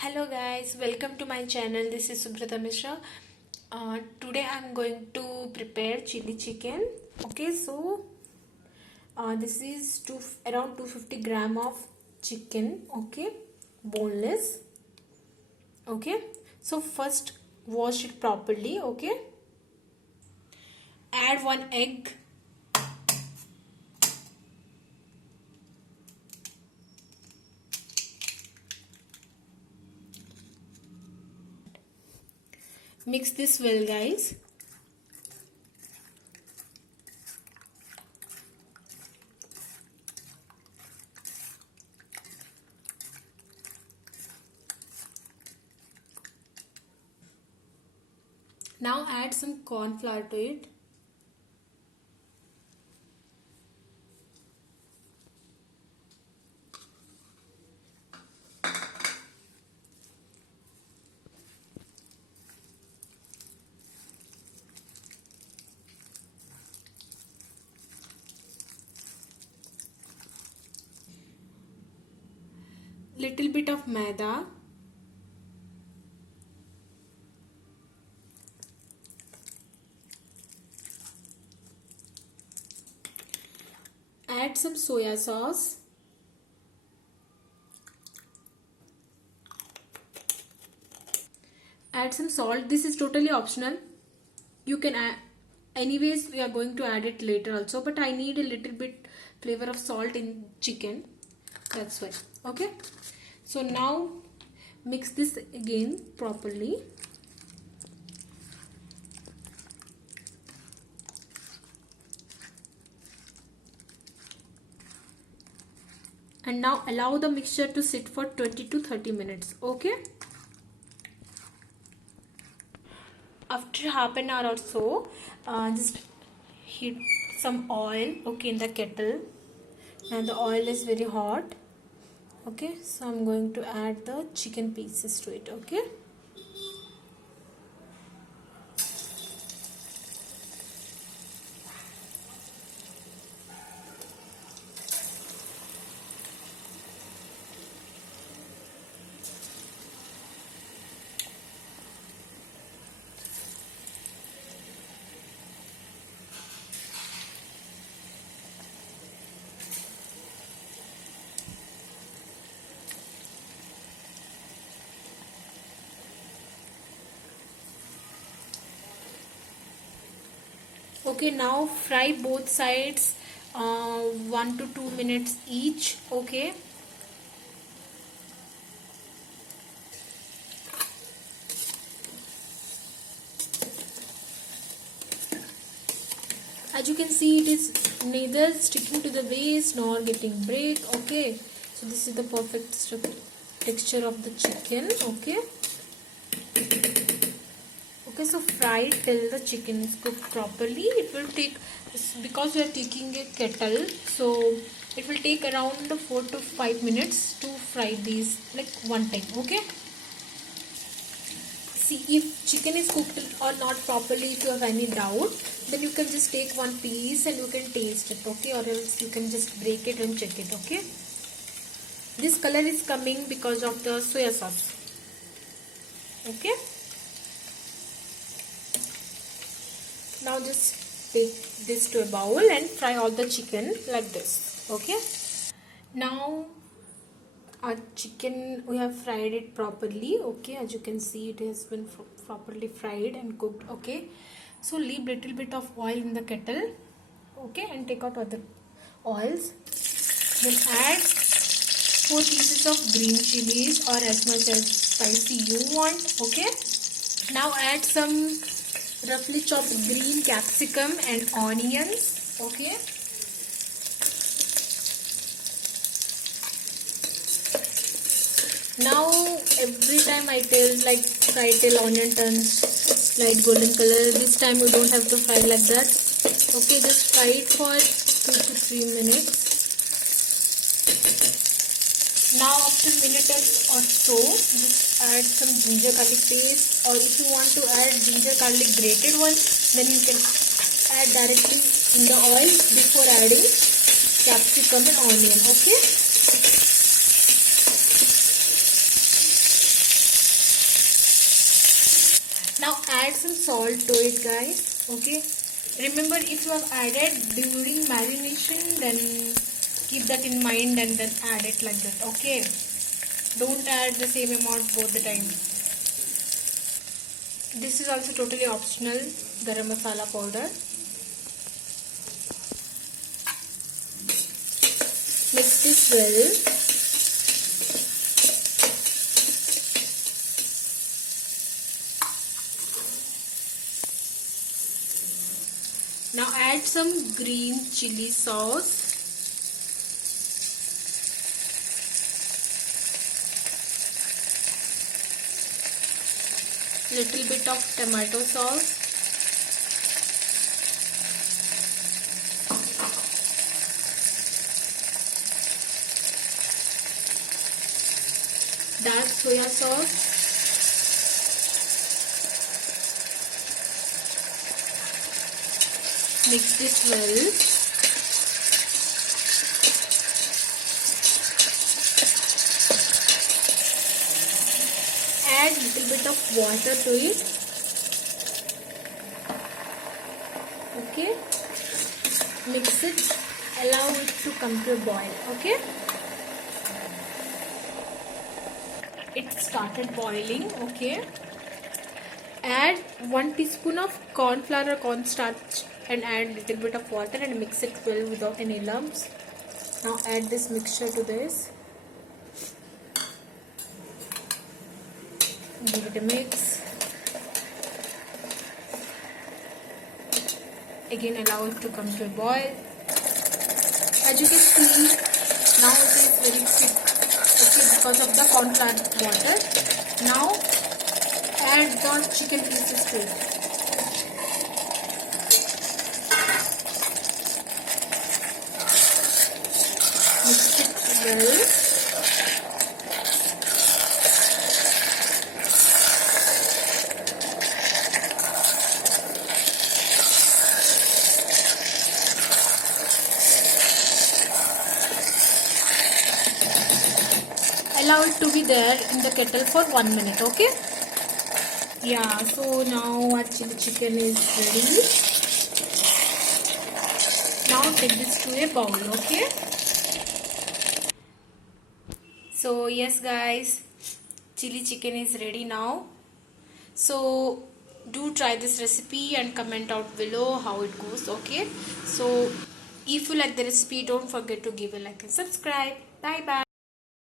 Hello guys, welcome to my channel. This is Subrata Mishra. Today I'm going to prepare chili chicken. Okay, so this is around 250 gram of chicken. Okay, boneless. Okay, so first wash it properly. Okay, add one egg. Mix this well, guys. Now add some corn flour to it. Little bit of maida. Add some soya sauce. Add some salt. This is totally optional. You can add, anyways we are going to add it later also, but I need a little bit flavor of salt in chicken, that's why. Okay, so now mix this again properly. And now allow the mixture to sit for 20 to 30 minutes. Okay, after half an hour or so, just heat some oil, okay, in the kettle. Now the oil is very hot. Okay, so I'm going to add the chicken pieces to it. Okay, okay, now fry both sides 1 to 2 minutes each. Okay, as you can see, it is neither sticking to the base nor getting break. Okay, so this is the perfect texture of the chicken. Okay, okay, so fry it till the chicken is cooked properly. It will take, because we are taking a kettle, so it will take around 4 to 5 minutes to fry these, like one time. Okay, see if chicken is cooked or not properly. If you have any doubt, then you can just take one piece and you can taste it. Okay, or else you can just break it and check it. Okay, this color is coming because of the soya sauce. Okay, now just take this to a bowl and fry all the chicken like this. Okay, now our chicken, we have fried it properly. Okay, as you can see, it has been properly fried and cooked. Okay, so leave little bit of oil in the kettle. Okay, and take out other oils. Then add 4 pieces of green chilies, or as much as spicy you want. Okay, now add some roughly chopped green capsicum and onions. Okay, now every time I tell, like, fry till onion turns light golden color. This time you don't have to fry like that. Okay, just fry it for 2 to 3 minutes. Now after a minute or so, just add some ginger garlic paste, or if you want to add ginger garlic grated one, then you can add directly in the oil before adding capsicum and onion. Okay, add some salt to it, guys. Okay, remember, if you have added during marination, then keep that in mind and then add it like that. Okay, don't add the same amount both the time. This is also totally optional, garam masala powder. Mix this well. Now add some green chili sauce. Little bit of tomato sauce. Dark soya sauce. Mix this well. Add little bit of water to it. Okay. Mix it. Allow it to come to a boil. Okay. It started boiling. Okay. Add 1 teaspoon of corn flour or cornstarch and add little bit of water and mix it well without any lumps. Now add this mixture to this. Give it a mix. Again allow it to come to a boil. As you can see, now it is very thick. Okay, because of the corn flour water. Now add the chicken pieces to it. Mix it well. Allow it to be there in the kettle for 1 minute. Okay. Yeah, so now our chili chicken is ready. Now take this to a bowl. Okay. So yes guys, chili chicken is ready now. So do try this recipe and comment out below how it goes. Okay. So if you like the recipe, don't forget to give a like and subscribe. Bye bye.